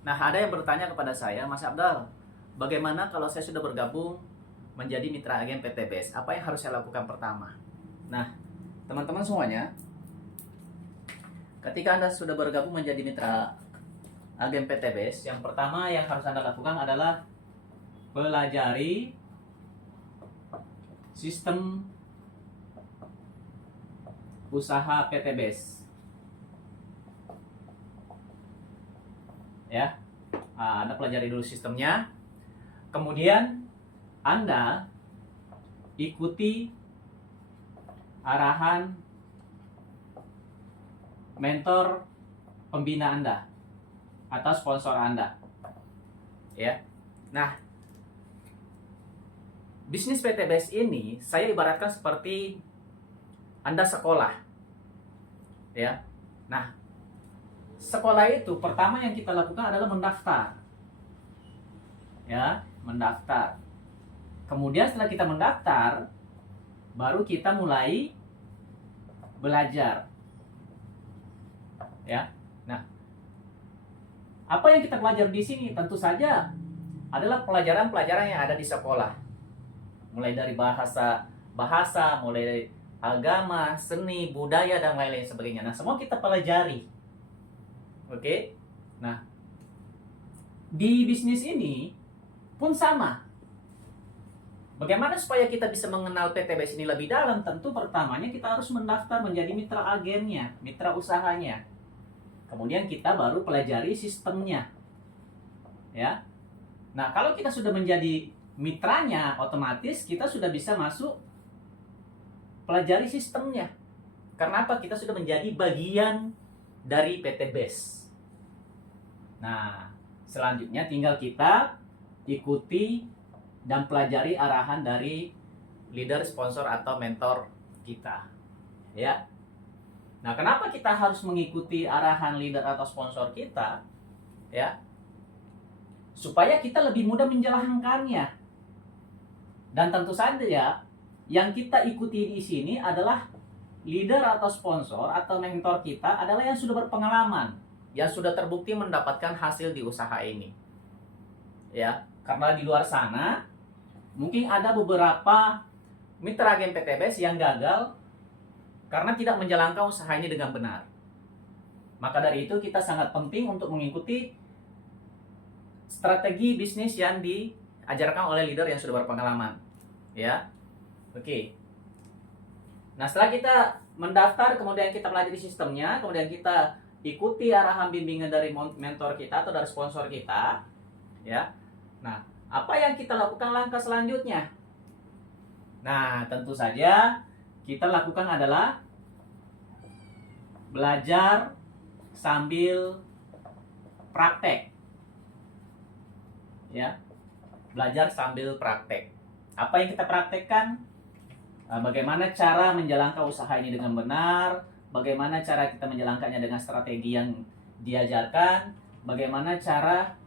Nah, ada yang bertanya kepada saya, Mas Abdal, bagaimana kalau saya sudah bergabung menjadi mitra agen PTBS? Apa yang harus saya lakukan pertama? Nah, teman-teman semuanya, ketika Anda sudah bergabung menjadi mitra agen PTBS, yang pertama yang harus Anda lakukan adalah pelajari sistem usaha PTBS. Ya, Anda pelajari dulu sistemnya. Kemudian Anda ikuti arahan mentor pembina Anda atau sponsor Anda. Ya. Nah, bisnis PTBS ini saya ibaratkan seperti Anda sekolah. Ya. Nah, sekolah itu pertama yang kita lakukan adalah mendaftar. Ya, mendaftar. Kemudian setelah kita mendaftar, baru kita mulai belajar. Ya. Nah, apa yang kita pelajari di sini tentu saja adalah pelajaran-pelajaran yang ada di sekolah. Mulai dari bahasa, mulai dari agama, seni, budaya dan lain-lain sebagainya. Nah, semua kita pelajari. Oke. Nah, di bisnis ini pun sama. Bagaimana supaya kita bisa mengenal PTBS ini lebih dalam? Tentu pertamanya kita harus mendaftar menjadi mitra agennya, mitra usahanya. Kemudian kita baru pelajari sistemnya. Ya. Nah, kalau kita sudah menjadi mitranya, otomatis kita sudah bisa masuk pelajari sistemnya. Karena apa? Kita sudah menjadi bagian dari PTBS. Nah, selanjutnya tinggal kita ikuti dan pelajari arahan dari leader, sponsor atau mentor kita. Ya. Nah, kenapa kita harus mengikuti arahan leader atau sponsor kita? Ya. Supaya kita lebih mudah menjalankannya. Dan tentu saja ya, yang kita ikuti di sini adalah leader atau sponsor atau mentor kita adalah yang sudah berpengalaman, yang sudah terbukti mendapatkan hasil di usaha ini. Ya, karena di luar sana mungkin ada beberapa mitra agen PTBS yang gagal karena tidak menjalankan usaha ini dengan benar. Maka dari itu kita sangat penting untuk mengikuti strategi bisnis yang diajarkan oleh leader yang sudah berpengalaman. Ya. Oke. Nah, setelah kita mendaftar, kemudian kita pelajari sistemnya, kemudian kita ikuti arahan bimbingan dari mentor kita atau dari sponsor kita, ya. Nah, apa yang kita lakukan langkah selanjutnya? Nah, tentu saja kita lakukan adalah belajar sambil praktek. Ya. Belajar sambil praktek. Apa yang kita praktekkan? Bagaimana cara menjalankan usaha ini dengan benar, bagaimana cara kita menjalankannya dengan strategi yang diajarkan, bagaimana cara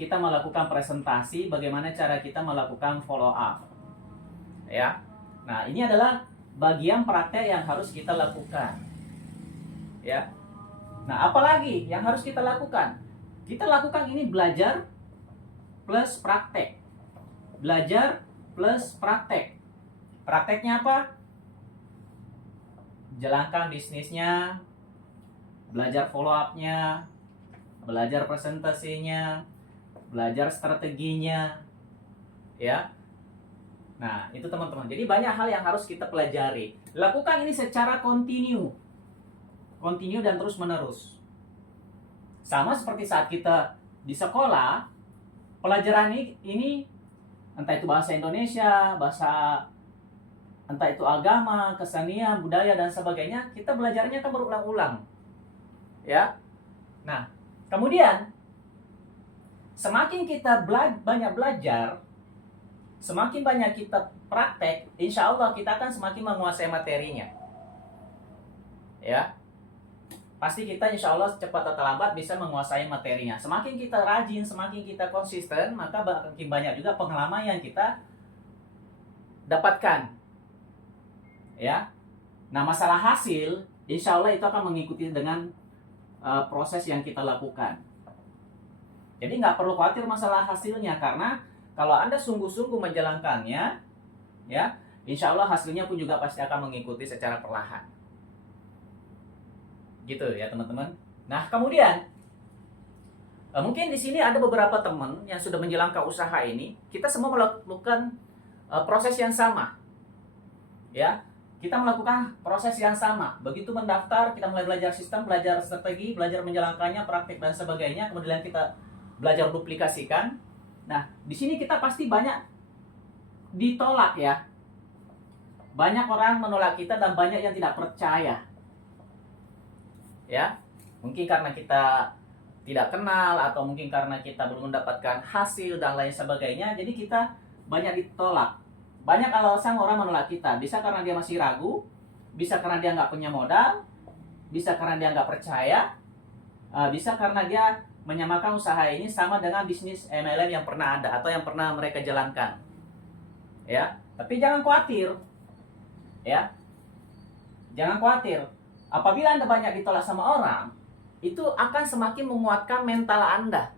kita melakukan presentasi, bagaimana cara kita melakukan follow up. Ya. Nah, ini adalah bagian praktek yang harus kita lakukan. Ya. Nah, apalagi yang harus kita lakukan? Kita lakukan ini belajar plus praktek. Belajar plus praktek. Prakteknya apa? Jalankan bisnisnya, belajar follow up-nya, belajar presentasinya, belajar strateginya. Ya. Nah, itu teman-teman. Jadi banyak hal yang harus kita pelajari. Lakukan ini secara kontinu. Kontinu dan terus-menerus. Sama seperti saat kita di sekolah, pelajaran ini entah itu bahasa Indonesia, entah itu agama, kesenian, budaya dan sebagainya, kita belajarnya kan berulang-ulang. Ya. Nah, kemudian semakin kita banyak belajar, semakin banyak kita praktek, insya Allah kita akan semakin menguasai materinya. Ya. Pasti kita insya Allah cepat atau lambat bisa menguasai materinya. Semakin kita rajin, semakin kita konsisten, maka makin banyak juga pengalaman yang kita dapatkan. Ya. Nah, masalah hasil, insya Allah itu akan mengikuti dengan proses yang kita lakukan. Jadi nggak perlu khawatir masalah hasilnya, karena kalau Anda sungguh-sungguh menjalankannya, ya, insya Allah hasilnya pun juga pasti akan mengikuti secara perlahan. Gitu ya teman-teman. Nah kemudian mungkin di sini ada beberapa teman yang sudah menjalankan usaha ini. Kita semua melakukan proses yang sama, ya. Kita melakukan proses yang sama. Begitu mendaftar, kita mulai belajar sistem, belajar strategi, belajar menjalankannya, praktik dan sebagainya. Kemudian kita belajar duplikasikan. Nah, di sini kita pasti banyak ditolak ya. Banyak orang menolak kita dan banyak yang tidak percaya. Ya, mungkin karena kita tidak kenal atau mungkin karena kita belum mendapatkan hasil dan lain sebagainya. Jadi kita banyak ditolak. Banyak alasan orang menolak kita. Bisa karena dia masih ragu, bisa karena dia nggak punya modal, bisa karena dia nggak percaya, bisa karena dia menyamakan usaha ini sama dengan bisnis MLM yang pernah ada atau yang pernah mereka jalankan. Ya, tapi jangan khawatir. Ya, jangan khawatir. Apabila Anda banyak ditolak sama orang, itu akan semakin menguatkan mental Anda.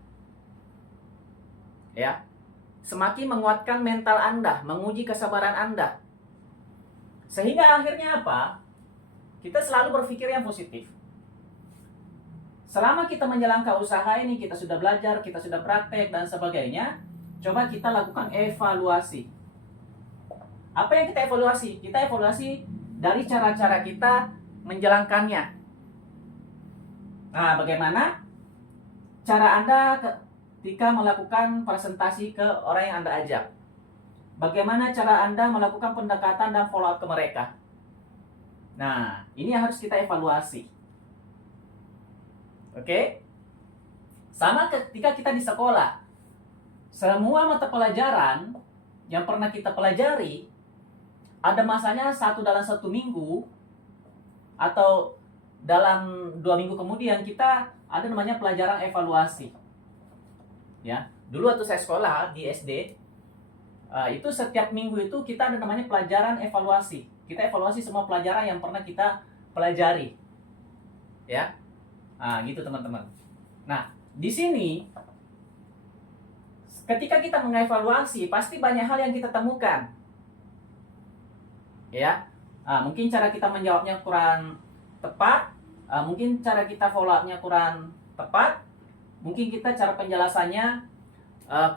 Ya. Semakin menguatkan mental Anda, menguji kesabaran Anda. Sehingga akhirnya apa? Kita selalu berpikir yang positif. Selama kita menjalankan usaha ini, kita sudah belajar, kita sudah praktek dan sebagainya, coba kita lakukan evaluasi. Apa yang kita evaluasi? Kita evaluasi dari cara-cara kita menjalankannya. Nah, bagaimana cara Anda ketika melakukan presentasi ke orang yang Anda ajak? Bagaimana cara Anda melakukan pendekatan dan follow up ke mereka? Nah, ini harus kita evaluasi. Oke? Sama ketika kita di sekolah. Semua mata pelajaran yang pernah kita pelajari, ada masanya dalam 1 minggu atau dalam 2 minggu kemudian kita ada namanya pelajaran evaluasi. Ya, dulu waktu saya sekolah di SD, itu setiap minggu itu kita ada namanya pelajaran evaluasi. Kita evaluasi semua pelajaran yang pernah kita pelajari, ya, gitu teman-teman. Nah, di sini ketika kita mengevaluasi, pasti banyak hal yang kita temukan, ya. Mungkin cara kita menjawabnya kurang tepat, mungkin cara kita follow up-nya kurang tepat. Mungkin kita cara penjelasannya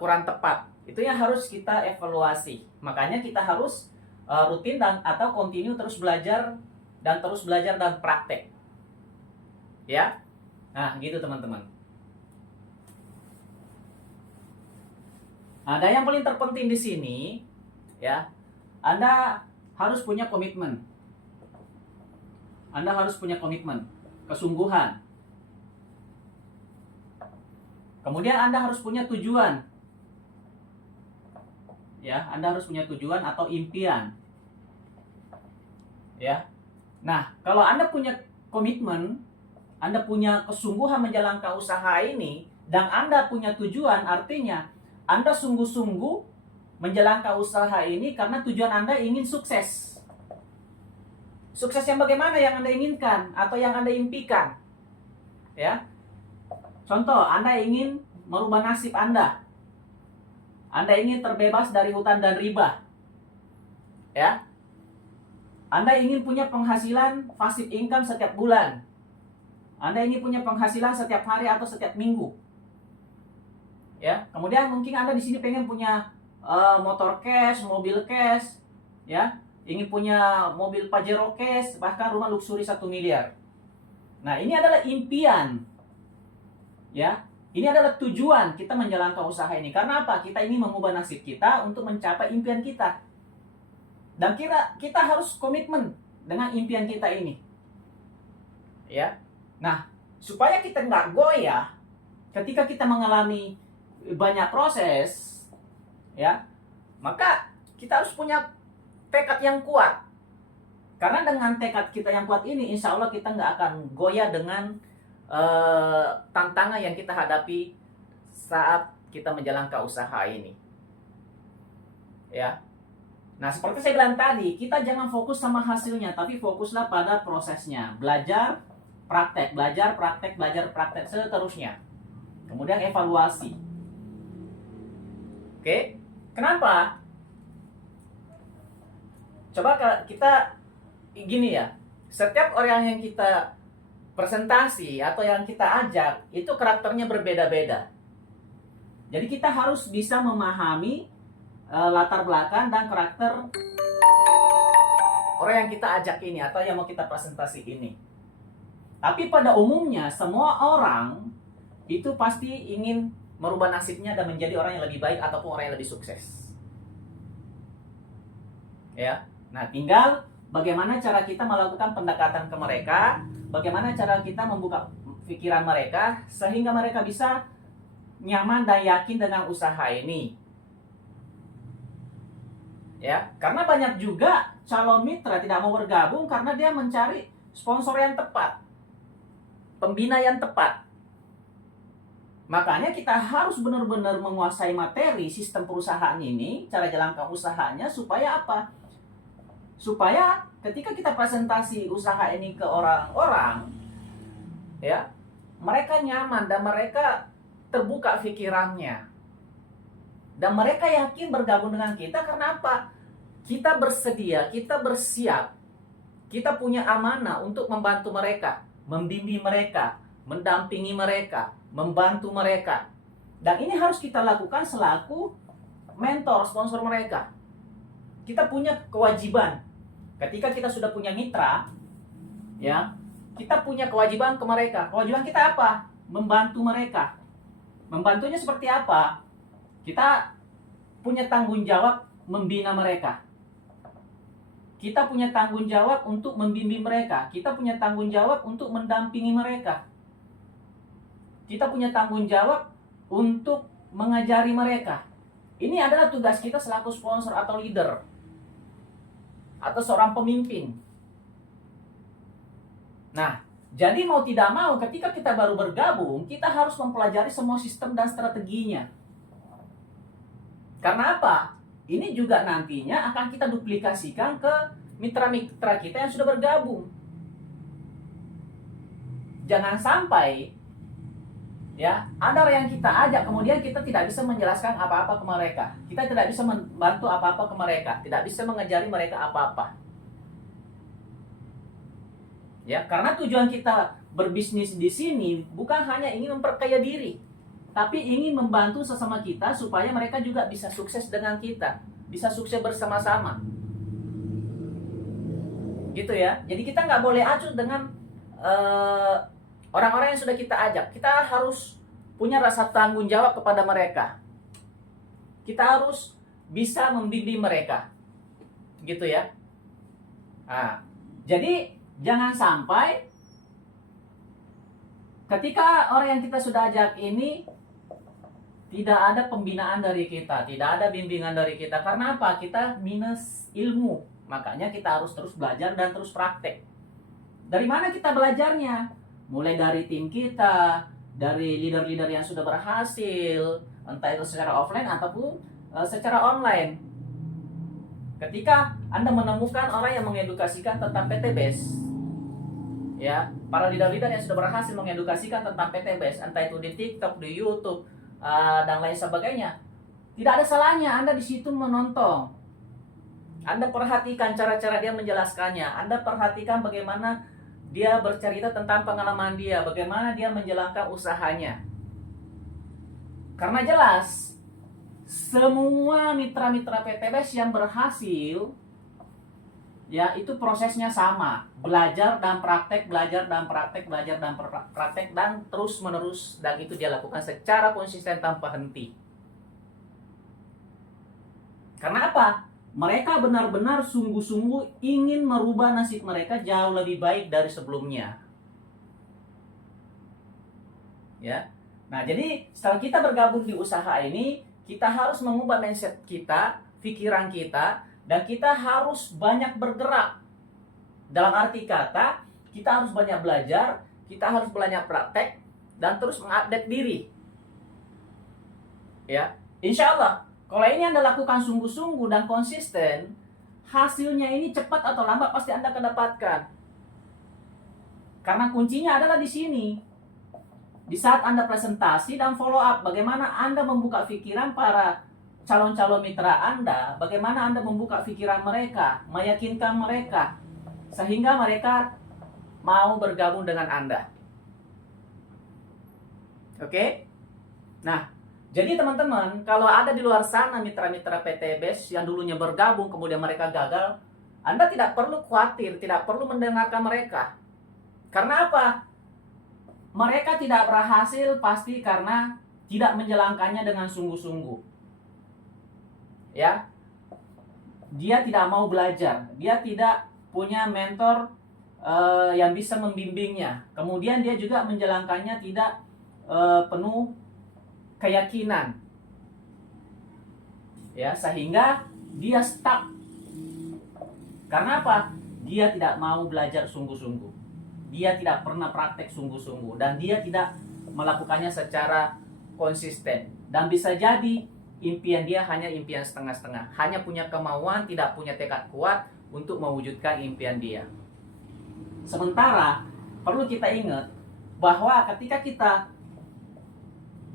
kurang tepat. Itu yang harus kita evaluasi. Makanya kita harus rutin dan atau continue terus belajar dan praktek. Ya. Nah, gitu teman-teman. Ada yang paling terpenting di sini, ya. Anda harus punya komitmen. Anda harus punya komitmen, kesungguhan. Kemudian Anda harus punya tujuan. Ya, Anda harus punya tujuan atau impian. Ya. Nah, kalau Anda punya komitmen, Anda punya kesungguhan menjalankan usaha ini, dan Anda punya tujuan, artinya Anda sungguh-sungguh menjalankan usaha ini karena tujuan Anda ingin sukses. Sukses yang bagaimana yang Anda inginkan atau yang Anda impikan? Ya. Contoh, Anda ingin merubah nasib Anda. Anda ingin terbebas dari hutang dan riba. Ya. Anda ingin punya penghasilan passive income setiap bulan. Anda ingin punya penghasilan setiap hari atau setiap minggu. Ya. Kemudian mungkin Anda di sini pengen punya motor cash, mobil cash, ya. Ingin punya mobil Pajero cash, bahkan rumah luksuri 1 miliar. Nah, ini adalah impian. Ya, ini adalah tujuan kita menjalankan usaha ini. Karena apa? Kita ingin mengubah nasib kita untuk mencapai impian kita. Dan kita harus komitmen dengan impian kita ini. Ya. Nah, supaya kita nggak goyah ketika kita mengalami banyak proses, ya, maka kita harus punya tekad yang kuat. Karena dengan tekad kita yang kuat ini, insya Allah kita nggak akan goyah dengan tantangan yang kita hadapi saat kita menjalankan usaha ini. Ya. Nah, seperti saya bilang tadi, kita jangan fokus sama hasilnya, tapi fokuslah pada prosesnya. Belajar, praktek, seterusnya. Kemudian evaluasi. Oke, kenapa? Coba kita gini ya, setiap orang yang kita presentasi atau yang kita ajak itu karakternya berbeda-beda. Jadi kita harus bisa memahami latar belakang dan karakter orang yang kita ajak ini atau yang mau kita presentasi ini. Tapi pada umumnya semua orang itu pasti ingin merubah nasibnya dan menjadi orang yang lebih baik ataupun orang yang lebih sukses. Ya. Nah, tinggal bagaimana cara kita melakukan pendekatan ke mereka, bagaimana cara kita membuka pikiran mereka sehingga mereka bisa nyaman dan yakin dengan usaha ini. Ya, karena banyak juga calon mitra tidak mau bergabung karena dia mencari sponsor yang tepat, pembina yang tepat. Makanya kita harus benar-benar menguasai materi sistem perusahaan ini, cara jalankan usahanya supaya apa? Supaya ketika kita presentasi usaha ini ke orang-orang, ya, mereka nyaman dan mereka terbuka pikirannya. Dan mereka yakin bergabung dengan kita karena apa? Kita bersedia, kita bersiap. Kita punya amanah untuk membantu mereka, membimbing mereka, mendampingi mereka, membantu mereka. Dan ini harus kita lakukan selaku mentor, sponsor mereka. Kita punya kewajiban. Ketika kita sudah punya mitra, ya, kita punya kewajiban ke mereka. Kewajiban kita apa? Membantu mereka. Membantunya seperti apa? Kita punya tanggung jawab membina mereka. Kita punya tanggung jawab untuk membimbing mereka. Kita punya tanggung jawab untuk mendampingi mereka. Kita punya tanggung jawab untuk mengajari mereka. Ini adalah tugas kita selaku sponsor atau leader. Atau seorang pemimpin. Nah, jadi mau tidak mau ketika kita baru bergabung, kita harus mempelajari semua sistem dan strateginya. Karena apa? Ini juga nantinya akan kita duplikasikan ke mitra-mitra kita yang sudah bergabung. Jangan sampai ya, ada orang yang kita ajak kemudian kita tidak bisa menjelaskan apa-apa ke mereka. Kita tidak bisa membantu apa-apa ke mereka, tidak bisa mengajari mereka apa-apa. Ya, karena tujuan kita berbisnis di sini bukan hanya ingin memperkaya diri, tapi ingin membantu sesama kita supaya mereka juga bisa sukses dengan kita, bisa sukses bersama-sama. Gitu ya. Jadi kita nggak boleh acuh dengan orang-orang yang sudah kita ajak. Kita harus punya rasa tanggung jawab kepada mereka. Kita harus bisa membimbing mereka. Gitu ya. Nah, jadi jangan sampai ketika orang yang kita sudah ajak ini tidak ada pembinaan dari kita, tidak ada bimbingan dari kita. Karena apa? Kita minus ilmu. Makanya kita harus terus belajar dan terus praktek. Dari mana kita belajarnya? Mulai dari tim kita, dari leader-leader yang sudah berhasil, entah itu secara offline ataupun secara online. Ketika Anda menemukan orang yang mengedukasikan tentang PTBase, ya, para leader-leader yang sudah berhasil mengedukasikan tentang PTBase, entah itu di TikTok, di YouTube, dan lain sebagainya, tidak ada salahnya Anda di situ menonton. Anda perhatikan cara-cara dia menjelaskannya. Anda perhatikan bagaimana dia bercerita tentang pengalaman dia, bagaimana dia menjalankan usahanya. Karena jelas semua mitra-mitra PTBase yang berhasil, ya, itu prosesnya sama, belajar dan praktek, belajar dan praktek, belajar dan praktek, dan terus menerus, dan itu dia lakukan secara konsisten tanpa henti. Karena apa? Mereka benar-benar sungguh-sungguh ingin merubah nasib mereka jauh lebih baik dari sebelumnya. Ya. Nah, jadi setelah kita bergabung di usaha ini, kita harus mengubah mindset kita, pikiran kita, dan kita harus banyak bergerak. Dalam arti kata, kita harus banyak belajar, kita harus banyak praktek, dan terus mengupdate diri. Ya, insya Allah, kalau ini Anda lakukan sungguh-sungguh dan konsisten, hasilnya ini cepat atau lambat pasti Anda akan dapatkan. Karena kuncinya adalah di sini. di saat Anda presentasi dan follow up, bagaimana Anda membuka pikiran para calon-calon mitra Anda, bagaimana Anda membuka pikiran mereka, meyakinkan mereka, sehingga mereka mau bergabung dengan Anda. Oke? Nah, jadi teman-teman, kalau ada di luar sana mitra-mitra PT BES yang dulunya bergabung, kemudian mereka gagal, Anda tidak perlu khawatir, tidak perlu mendengarkan mereka. Karena apa? Mereka tidak berhasil pasti karena tidak menjalankannya dengan sungguh-sungguh. Ya, dia tidak mau belajar, dia tidak punya mentor yang bisa membimbingnya. Kemudian dia juga menjalankannya tidak penuh keyakinan. Ya, sehingga dia stuck. Karena apa? Dia tidak mau belajar sungguh-sungguh. Dia tidak pernah praktek sungguh-sungguh dan dia tidak melakukannya secara konsisten. Dan bisa jadi impian dia hanya impian setengah-setengah, hanya punya kemauan, tidak punya tekad kuat untuk mewujudkan impian dia. Sementara perlu kita ingat bahwa ketika kita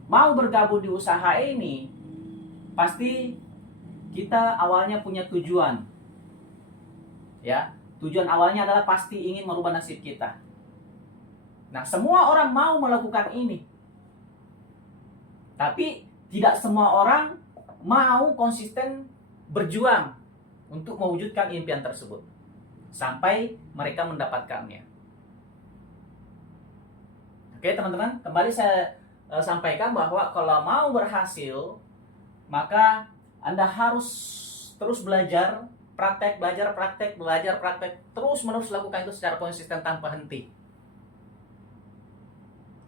mau bergabung di usaha ini, pasti kita awalnya punya tujuan. Ya, tujuan awalnya adalah pasti ingin merubah nasib kita. Nah, semua orang mau melakukan ini. Tapi tidak semua orang mau konsisten berjuang untuk mewujudkan impian tersebut sampai mereka mendapatkannya. Oke, teman-teman, kembali saya sampaikan bahwa kalau mau berhasil, maka Anda harus terus belajar, praktek, terus-menerus lakukan itu secara konsisten tanpa henti.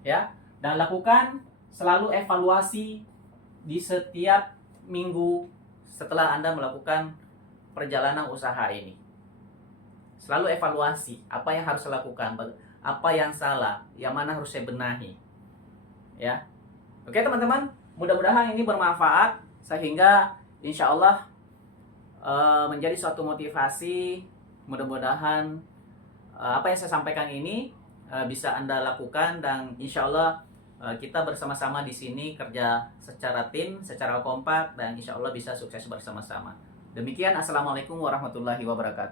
Ya, dan lakukan selalu evaluasi di setiap minggu setelah Anda melakukan perjalanan usaha ini. Selalu evaluasi apa yang harus saya lakukan, apa yang salah, yang mana harus saya benahi. Ya, oke teman-teman, mudah-mudahan ini bermanfaat sehingga insya Allah menjadi suatu motivasi. Mudah-mudahan apa yang saya sampaikan ini bisa Anda lakukan dan insya Allah kita bersama-sama di sini kerja secara tim, secara kompak dan insya Allah bisa sukses bersama-sama. Demikian, assalamualaikum warahmatullahi wabarakatuh.